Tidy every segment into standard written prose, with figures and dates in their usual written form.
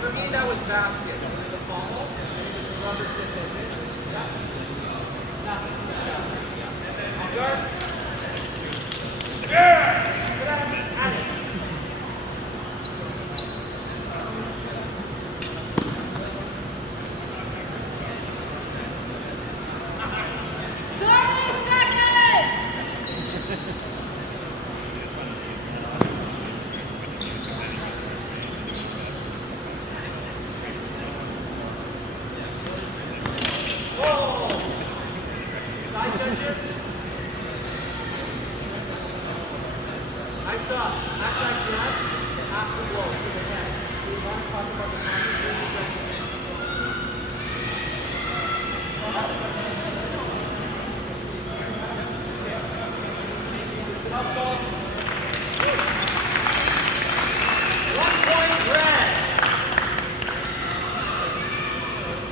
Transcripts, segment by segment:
For me, that was basket. It was the ball, and it was the rubber tip that hit. On guard. Put out, at it. Nice up. Back side stance. Half the blow to the head. We want to talk about the timing of the judges. Up ball. 1 point red.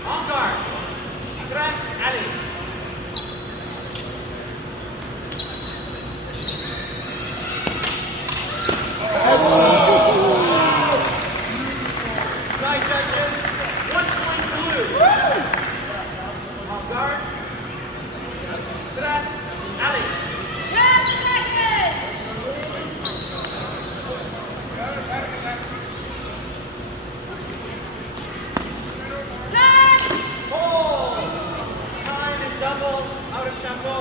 On guard. Grant Ali. Side judges, 1 point blue. On guard. Grant Ali. 10 seconds. Time and double, out of tempo.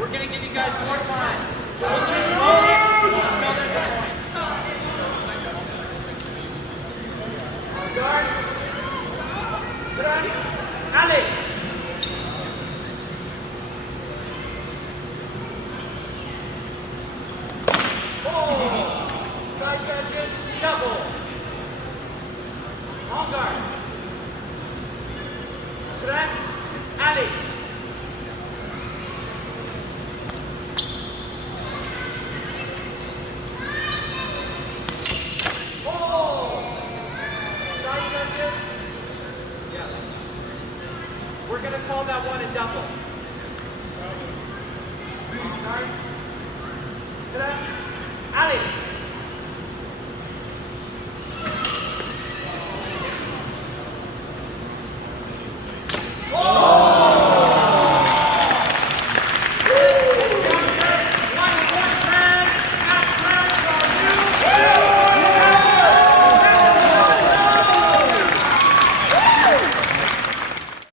We're going to give you guys more time. So we'll just roll it until there's a point. On guard. Grant Ali. Side judges, double. On guard. Grant Ali. Side judges. Yeah. We're going to call that one a double. Guard.